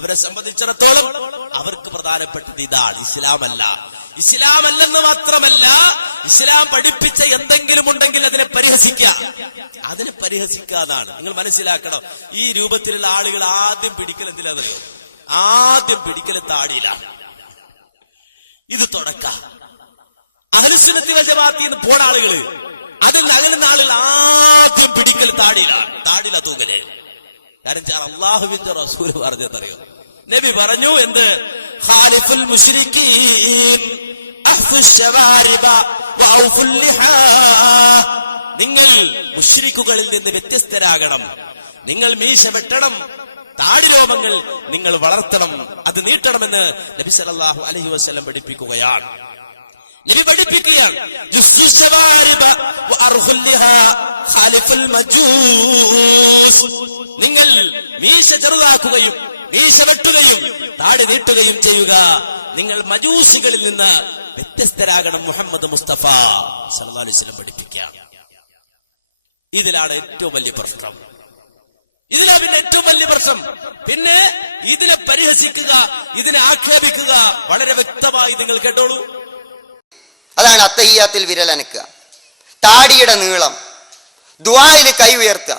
അവരെ സംബന്ധിച്ചിടത്തോളം അവർക്ക് പ്രധാനപ്പെട്ടത് ഇതാണ്. ഇസ്ലാം അല്ലെന്ന് മാത്രമല്ല, ഇസ്ലാം പഠിപ്പിച്ച എന്തെങ്കിലും ഉണ്ടെങ്കിൽ അതിനെ പരിഹസിക്കാന്നാണ്. നിങ്ങൾ മനസ്സിലാക്കണം, ഈ രൂപത്തിലുള്ള ആളുകൾ ആദ്യം പിടിക്കൽ എന്തിനാണെന്നറിയോ? ആദ്യം പിടിക്കൽ താടിയിലാണ്. ഇത് തുടക്ക അഹ്ലുസുന്നത്തി വൽ ജമാഅത്തിൽ നിന്ന് പോണ ആളുകള്, അതിൽ അകലുന്ന ആളുകൾ ആദ്യം പിടിക്കൽ താടിയില തൂങ്ങല്. കാരണം അല്ലാഹുവിന്റെ റസൂൽ പറഞ്ഞതറിയോ? നബി പറഞ്ഞു, എന്ത്? ഖാലിഫുൽ മുശ്രിക്കീൻ അഹ്ഫുശ് ശവാരിബ വഔഫുൽ ലിഹാ. നിങ്ങൾ മുശ്രിക്കുകളിൽ നിന്ന് വ്യത്യസ്തരാകണം. നിങ്ങൾ മീശ വെട്ടണം, താടിരോമങ്ങൾ നിങ്ങൾ വളർത്തണം, അത് നീട്ടണമെന്ന് നബി സല്ലല്ലാഹു അലൈഹി വസല്ലം പഠിപ്പിക്കുകയാണ്. നബി പഠിപ്പിക്കുകയാണ്, നിങ്ങൾ മീശ ചെറുതാക്കുകയും മീശ വെട്ടുകയും താടി നീട്ടുകയും ചെയ്യുക. നിങ്ങൾ മജൂസികളിൽ നിന്ന് വ്യത്യസ്തരാകണം. മുഹമ്മദ് മുസ്തഫ സല്ലല്ലാഹു അലൈഹി വസല്ലം പഠിപ്പിക്കുകയാണ്. ഇതിലാണ് ഏറ്റവും വലിയ പ്രശ്നം. പിന്നെ ഇതിനെ പരിഹസിക്കുക, ഇതിനെ ആക്ഷേപിക്കുക. വളരെ വ്യക്തമായി നിങ്ങൾ കേട്ടോളൂ. അതാണ് അത്തഹിയ്യാത്തിൽ വിരലനക്കുക, താടിയുടെ നീളം, ദുആയിൽ കൈ ഉയർത്തുക.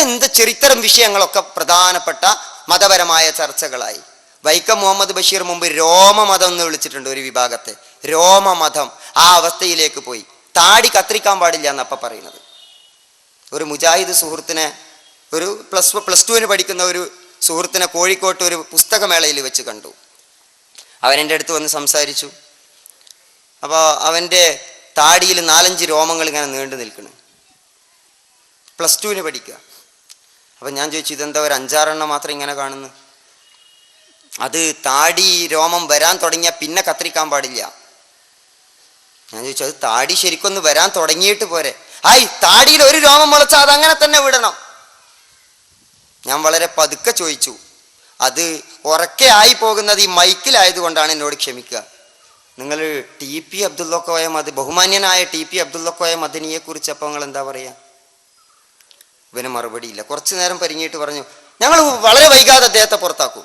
എന്ത് ഇത്തരം വിഷയങ്ങളൊക്കെ പ്രധാനപ്പെട്ട മതപരമായ ചർച്ചകളായി. വൈക്കം മുഹമ്മദ് ബഷീർ മുമ്പ് രോമമതം എന്ന് വിളിച്ചിട്ടുണ്ട് ഒരു വിഭാഗത്തെ. രോമമതം ആ അവസ്ഥയിലേക്ക് പോയി. താടി കത്രിക്കാൻ പാടില്ല എന്നപ്പ പറയുന്നത്. ഒരു മുജാഹിദ് സുഹൃത്തിനെ, ഒരു പ്ലസ് ടുവിന് പഠിക്കുന്ന ഒരു സുഹൃത്തിനെ കോഴിക്കോട്ട് ഒരു പുസ്തകമേളയിൽ വെച്ച് കണ്ടു. അവൻ എൻ്റെ അടുത്ത് വന്ന് സംസാരിച്ചു. അപ്പോൾ അവൻ്റെ താടിയിൽ 4-5 രോമങ്ങൾ ഇങ്ങനെ നീണ്ടു നിൽക്കണം. പ്ലസ് ടുവിന് പഠിക്കുക. അപ്പം ഞാൻ ചോദിച്ചു, ഇതെന്താ ഒരു 5-6 എണ്ണം മാത്രം ഇങ്ങനെ കാണുന്നു? അത് താടി രോമം വരാൻ തുടങ്ങിയാൽ പിന്നെ കത്രിക്കാൻ പാടില്ല. ഞാൻ ചോദിച്ചു, അത് താടി ശരിക്കൊന്ന് വരാൻ തുടങ്ങിയിട്ട് പോരെ? താടിയിൽ ഒരു രോമം മുളച്ചാൽ അതങ്ങനെ തന്നെ വിടണം. ഞാൻ വളരെ പതുക്കെ ചോദിച്ചു, അത് ഉറക്കെ ആയി പോകുന്നത് ഈ മൈക്കിലായതുകൊണ്ടാണ്, എന്നോട് ക്ഷമിക്കുക. നിങ്ങൾ TP അബ്ദുള്ള കോയ മദനി, ബഹുമാന്യനായ TP അബ്ദുള്ള കോയ മദനിയെ കുറിച്ച് അപ്പോൾ നിങ്ങൾ എന്താ പറയുക? ഇവന് മറുപടിയില്ല. കുറച്ചു നേരം പരിങ്ങിയിട്ട് പറഞ്ഞു, ഞങ്ങൾ വളരെ വൈകാതെ അദ്ദേഹത്തെ പുറത്താക്കും.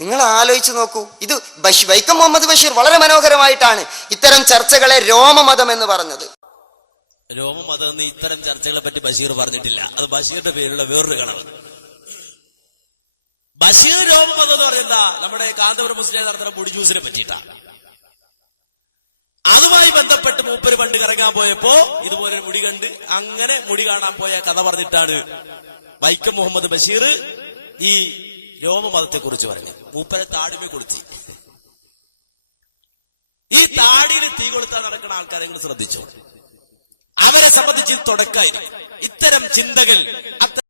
നിങ്ങൾ ആലോചിച്ച് നോക്കൂ. ഇത് വൈക്കം മുഹമ്മദ് ബഷീർ വളരെ മനോഹരമായിട്ടാണ് ഇത്തരം ചർച്ചകളെ രോമമതം എന്ന് പറഞ്ഞത്. രോമമതം എന്ന് ഇത്തരം ചർച്ചകളെ പറ്റി ബഷീർ പറഞ്ഞിട്ടില്ല. അത് ബഷീറിന്റെ പേരുള്ള വേറൊരു കണവ്. ബഷീർ രോമമതം എന്ന് പറയുന്ന നമ്മുടെ കാന്തപുരം മുസ്ലിം നടത്തുന്ന മുടി ജ്യൂസിനെ പറ്റിയിട്ടാണ്. അതുമായി ബന്ധപ്പെട്ട് മൂപ്പര് പണ്ട് കറങ്ങാൻ പോയപ്പോ ഇതുപോലെ മുടി കണ്ട് അങ്ങനെ മുടി കാണാൻ പോയ കഥ പറഞ്ഞിട്ടാണ് വൈക്കം മുഹമ്മദ് ബഷീർ ഈ രോമമതത്തെ കുറിച്ച് പറഞ്ഞു. മൂപ്പരെ താടിമേ കൊളുത്തി. ഈ താടിയിൽ തീ കൊളുത്താൻ നടക്കുന്ന ആൾക്കാരെ നിങ്ങൾ ശ്രദ്ധിച്ചോ? അവരെ സംബന്ധിച്ച് തുടക്കമായിരിക്കും ഇത്തരം ചിന്തകൾ.